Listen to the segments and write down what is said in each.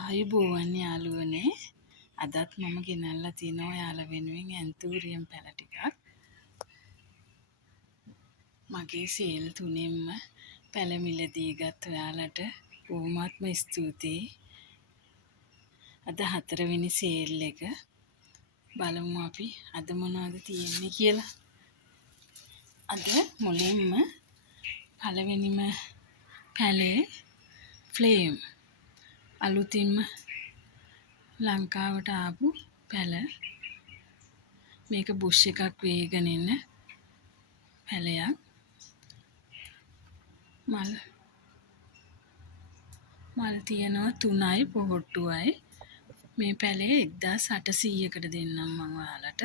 ආයුබෝවන් යාළුවනේ. අදත් මම ගෙනල්ලා තිනවා යාළුවා වෙනුවෙන් ඇන්තූරියම් පැල ටිකක්. මගේ සේල් 3ෙන්ම පැල මිලදී ගත් ඔයාලට බොහොමත්ම ස්තුතියි. අද 4 වෙනි සේල් එක. බලමු අපි අද මොනවද තියෙන්නේ කියලා. අද මුලින්ම පළවෙනිම පැලේ ෆ්ලේම් අලුතින්ම ලංකාවට ආපු පැල. මේක බුෂ් එකක් වේගෙන එන පැලයක්. මල් තියෙනවා 3යි පොහොට්ටුවයි. මේ පැලේ 1800කට දෙන්නම් මම ඔයාලට.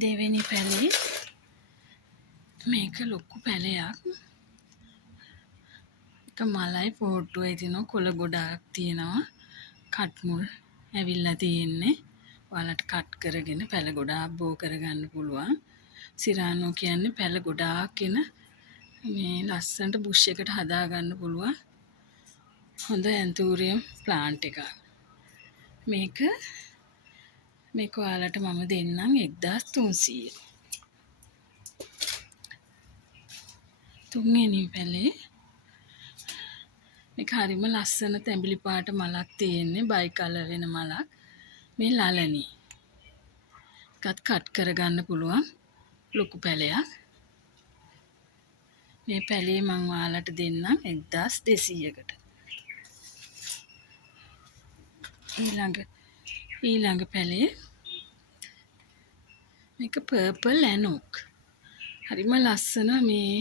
දෙවෙනි පැලේ මේක ලොකු පැලයක්. එක මලයි පොහොට්ටුවයි තියෙනවා. කොළ ගොඩාක් තියෙනවා. කට් මුල් ඇවිල්ලා තියෙන්නේ. ඔයාලට කට් කරගෙන පැල ගොඩාක් බෝ කරගන්න පුළුවන්. සිරානෝ කියන්නේ පැල ගොඩාක් එන මේ ලස්සනට බුෂ් එකට හදාගන්න පුළුවන් හොඳ ඇන්තූරියම් ප්ලාන්ට් එකක්. මේක ඔයාලට මම දෙන්නම් 1300. තුන්වෙනි පැලේ මේක හරිම ලස්සන තැඹිලි පාට මලක් තියෙන්නේ. බයි කලර් වෙන මලක්. මේ ලලනි. කට් කරගන්න පුළුවන් ලොකු පැලයක්. මේ පැලේ මම ඔයාලට දෙන්නම් 1200කට. ඊළඟ පැලේ මේක පර්පල් ඇනොක්. හරිම ලස්සන මේ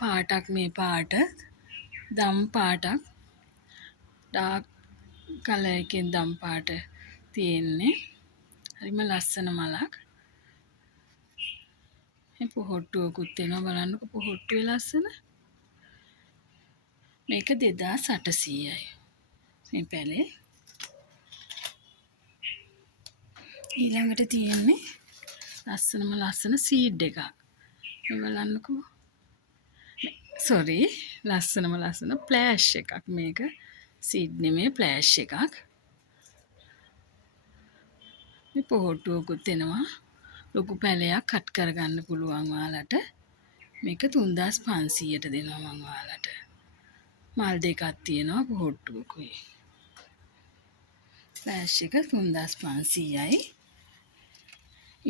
පාටක්. මේ පාට දම් පාටක්. ඩාර්ක් කලර් එකෙන් දම් පාට තියෙන්නේ. හරිම ලස්සන මලක්. මේ පොහොට්ටුවකුත් වෙනවා. බලන්නකො පොහොට්ටුවේ ලස්සන. මේක 2800යි. මේ පැලේ ඊළඟට තියෙන්නේ ලස්සන සීඩ් එකක්. මේ බලන්නකෝ. ලස්සන ෆ්ලෑෂ් එකක්. මේක සීඩ් නෙමෙයි ෆ්ලෑෂ් එකක්. මේ පොහොට්ටුවකුත් එනවා. ලොකු පැලයක් කට් කරගන්න පුළුවන් ඔයාලට. මේක 3500ට දෙනවා මම ඔයාලට. මල් දෙකක් තියෙනවා පොහොට්ටුවකුයි. ෆ්ලෑෂ් එක 3500යි.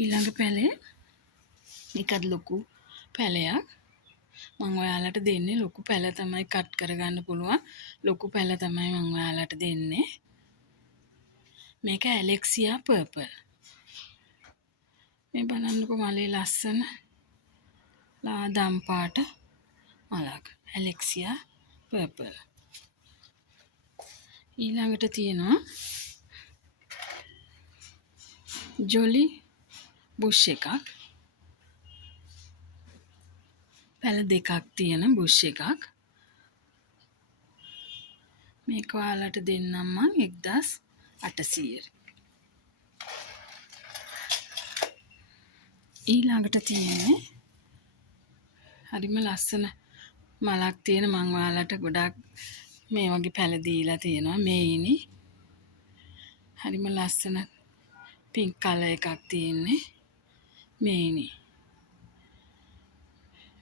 ඊළඟ පැලේ එකත් ලොකු පැලයක්. මම ඔයාලට දෙන්නේ ලොකු පැල තමයි කට් කරගන්න පුළුවන්. ලොකු පැල තමයි මම ඔයාලට දෙන්නේ. මේක ඇලෙක්සියා පර්පල්. මේ බලන්නකො මලේ ලස්සන ලාදම් පාට මලක්. ඇලෙක්සියා පර්පල්. ඊළඟට තියෙනවා ජොලි බුෂ් එකක්. පැල දෙකක් තියෙන බුෂ් එකක්. මේක ඔයාලට දෙන්නම් මම 1800. ඊළඟට තියෙන්නේ හරිම ලස්සන මලක් තියෙන මම ඔයාලට ගොඩක් මේ වගේ පැල දීලා තියෙනවා. මේයිනි. හරිම ලස්සන පින්ක් කලර් එකක් තියෙන්නේ. මේයිනි.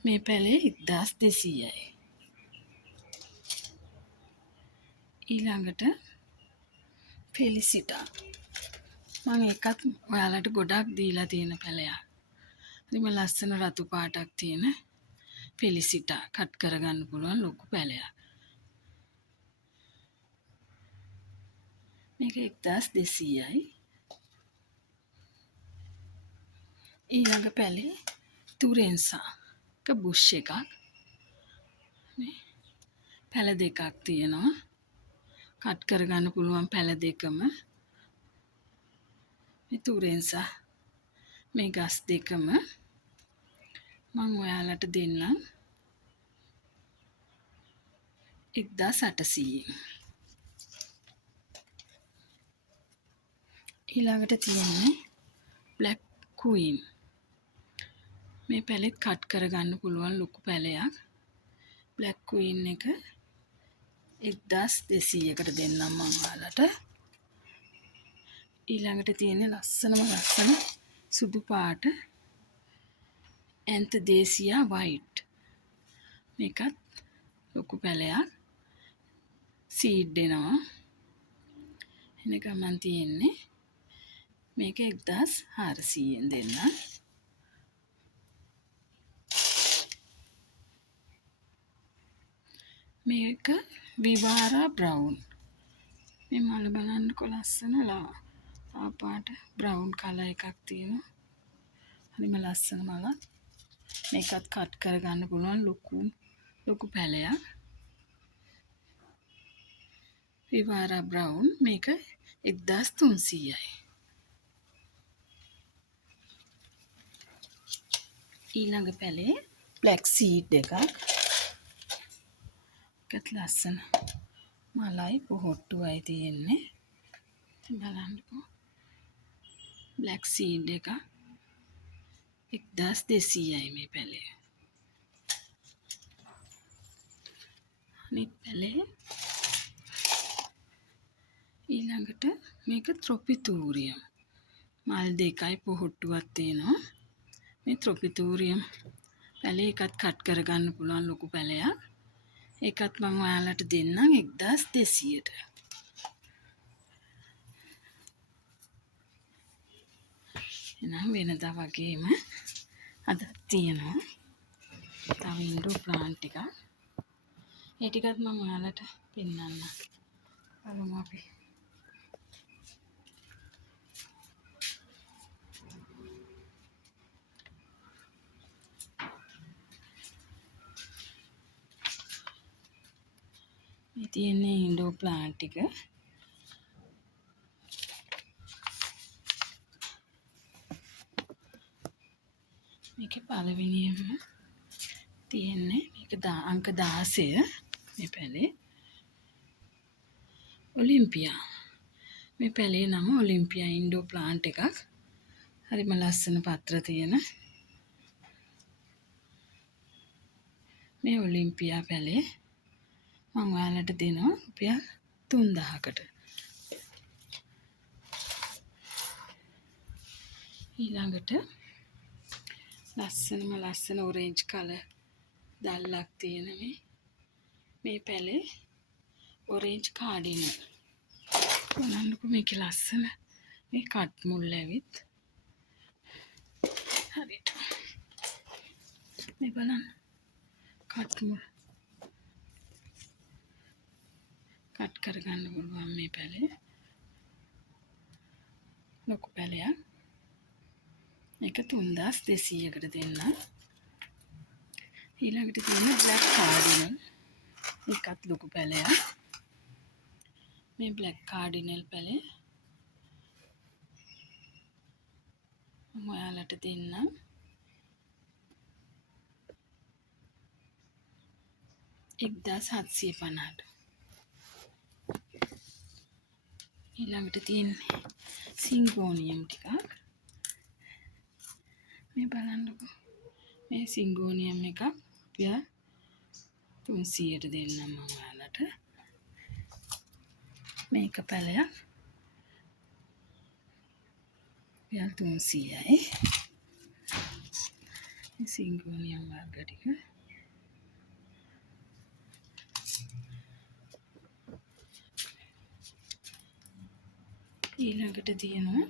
මේ පැලේ 1200යි. ඊළඟට ෆෙලිසිටා. මම එකත් ඔයාලට ගොඩක් දීලා තියෙන පැලයක්. හරිම ලස්සන රතු පාටක් තියෙන ෆෙලිසිටා කට් කරගන්න පුළුවන් ලොකු පැලයක්. මේක 1200යි. ඊළඟ පැලේ තුරෙන්සා. එක බුෂ් එකක්. පැල දෙකක් තියෙනවා. කට් කරගන්න පුළුවන් පැල දෙකම. මේ තුරෙන්සා මේ ගස් දෙකම මම ඔයාලට දෙන්නම් 1800. ඊළඟට තියෙන්නේ බ්ලැක් ක්වීන්. මේ පැලෙත් කට් කරගන්න පුළුවන් ලොකු පැලයක්. බ්ලැක් ක්වීන් එක 1200කට දෙන්නම් මම ඔයාලට. ඊළඟට තියෙන්නේ ලස්සන සුදු පාට ඇන්තදේසියා වයිට්. මේකත් ලොකු පැලයක්. සීඩ් එනවා. එන ගමන් තියෙන්නේ මේක 1400ෙන් දෙන්න. මේක විවාරා බ්‍රවුන්. මේ මල බලන්නකො ලස්සන පාට බ්‍රවුන් කලර් එකක් තියෙනවා. හරිම ලස්සන මලක්. මේකත් කට් කරගන්න පුළුවන් ලොකු පැලයක්. විවාරා බ්‍රවුන් මේක 1300යි. ඊළඟ පැලේ බ්ලැක් සීඩ් එකක්. ඒකත් ලස්සන මලයි පොහොට්ටුවයි තියෙන්නේ. බලන්නකෝ. බ්ලැක් සීඩ් එක 1200යි මේ පැලේ. අනිත් පැලේ ඊළඟට මේක ත්‍රොපිතූරියම්. මල් දෙකයි පොහොට්ටුවක් තියෙනවා. මේ ත්‍රොපිතූරියම් පැලේ එකත් කට් කරගන්න පුළුවන් ලොකු පැලයක්. ඒකත් මම ඔයාලට දෙන්නම් 1200ට. එහෙනම් වෙනදා වගේම අද තියෙනවා තව ඉන්ඩෝ ප්ලාන්ට් ටිකක්. ඒ ටිකත් මම ඔයාලට පෙන්නන්නම්. බලමු අපි. මේ තියෙන්නේ ඉන්ඩෝ ප්ලාන්ට් ටික. මේකේ පළවෙනියම තියෙන්නේ මේක අංක 16 මේ පැලේ ඔලිම්පියා. මේ පැලේ නම ඔලිම්පියා ඉන්ඩෝ ප්ලාන්ට් එකක්. හරිම ලස්සන පත්‍ර තියෙන මේ ඔලිම්පියා පැලේ මම ඔයාලට දෙනවා රුපියල් 3000කට. ඊළඟට ලස්සන ඔරේන්ජ් කලර් දැල්ලක් තියෙන මේ පැලේ ඔරේන්ජ් කාඩිනල්. බලන්නකෝ මේකේ ලස්සන මේ කට් මුල් ඇවිත් හරියට මේ බලන්න කට් මුල් කට් කරගන්න පුළුවන් මේ පැලේ. ලොකු පැලයක්. මේක 3200කට දෙන්න. ඊළඟට තියෙන බ්ලැක් කාඩිනල්. ඒකත් ලොකු පැලයක්. මේ බ්ලැක් කාඩිනල් පැලේ මම ඔයාලට දෙන්නම් 1750ට. ඊළඟට තියෙන්නේ සිංගෝනියම් ටිකක්. මේ බලන්නකෝ. මේ සිංගෝනියම් එකක් රුපියල් 300ට දෙන්නම් මම ඔයාලට. මේක පැලයක් රුපියල් 300යි. මේ සිංගෝනියම් වර්ග ටික. ඊළඟට තියෙනවා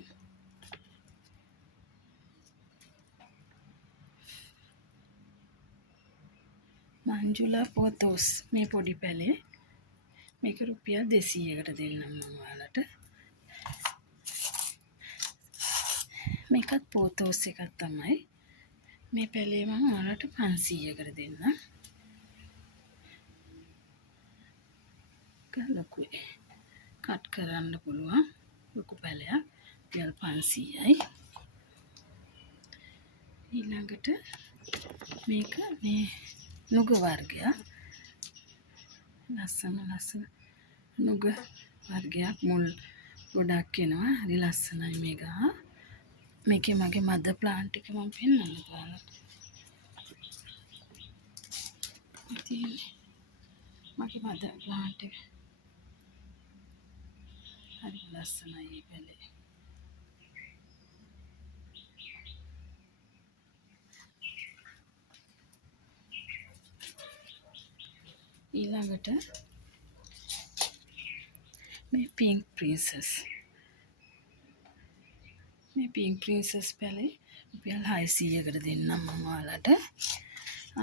මංජුලා පොතෝස් මේ පොඩි පැලේ. මේක රුපියල් 200කට දෙන්නම් මම ඔයාලට. මේකත් පොතෝස් එකක් තමයි. මේ පැලේ මම ඔයාලට 500කට දෙන්නම්. ලොකුයි. කට් කරන්න පුළුවන් ලොකු පැලයක් රුපියල් 500යි. ඊළඟට මේක මේ නුග වර්ගයක්. ලස්සන නුග වර්ගයක් මුල් ගොඩක් එනවා. හරි ලස්සනයි මේක. මේකේ මගේ මද ප්ලාන්ට් එක මම පෙන්නන්න ඔයාලට. තියෙන්නේ මගේ මද ප්ලාන්ට් එක. හරි ලස්සනයි මේ පැලේ. ඊළඟට මේ පින්ක් ප්‍රින්සස්. මේ පින්ක් ප්‍රින්සස් පැලේ රුපියල් 600කට දෙන්නම් මම ඔයාලට.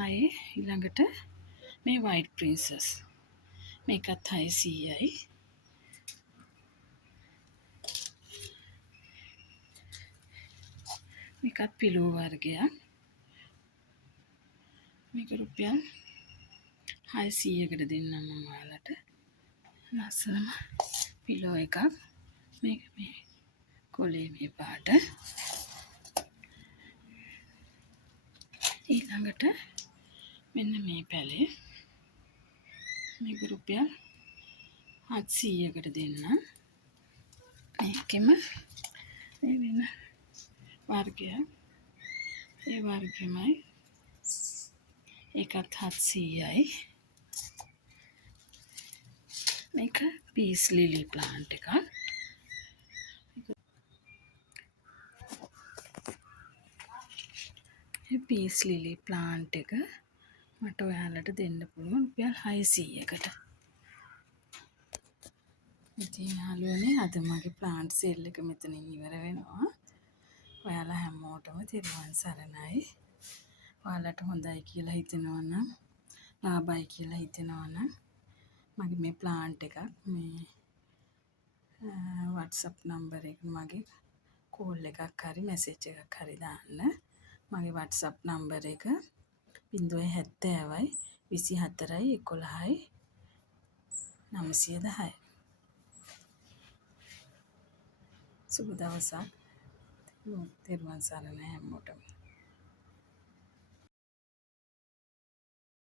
ආයේ ඊළඟට මේ වයිට් ප්‍රින්සස්. මේකත් 600යි. මේකත් පිලෝ වර්ගයක්. මේක රුපියල් 600කට දෙන්නම් මම ඔයාලට. ලස්සනම පිලෝ එකක්. මේක මේ කොලේ මේ පාට. ඊළඟට මෙන්න මේ පැලේ මේක රුපියල් 700කට දෙන්නම්. මේකෙම මේ වෙන වර්ගයක්. ඒ වර්ගෙමයි. ඒකත් 700යි. මේක පීස් ලිලි ප්ලාන්ට් එකක්. මේ පීස් ලිලි ප්ලාන්ට් එක මට ඔයාලට දෙන්න පුළුවන් රුපියල් 600කට. ඉතින් යාළුවනේ අද මගේ ප්ලාන්ට් සේල් එක මෙතනින් ඉවර වෙනවා. ඔයාලා හැමෝටම තෙරුවන් සරණයි. ඔයාලට හොඳයි කියලා හිතෙනවා නම්, ලාභයි කියලා හිතෙනවා නම් මගේ මේ ප්ලාන්ට් එකක් මේ WhatsApp නම්බර් එක මගේ කෝල් එකක් හරි මැසේජ් එකක් හරි දාන්න. මගේ WhatsApp නම්බර් එක 070යි 24යි 11යි 910. සුබ දවසක්. තෙරුවන් සරණයි හැමෝටම.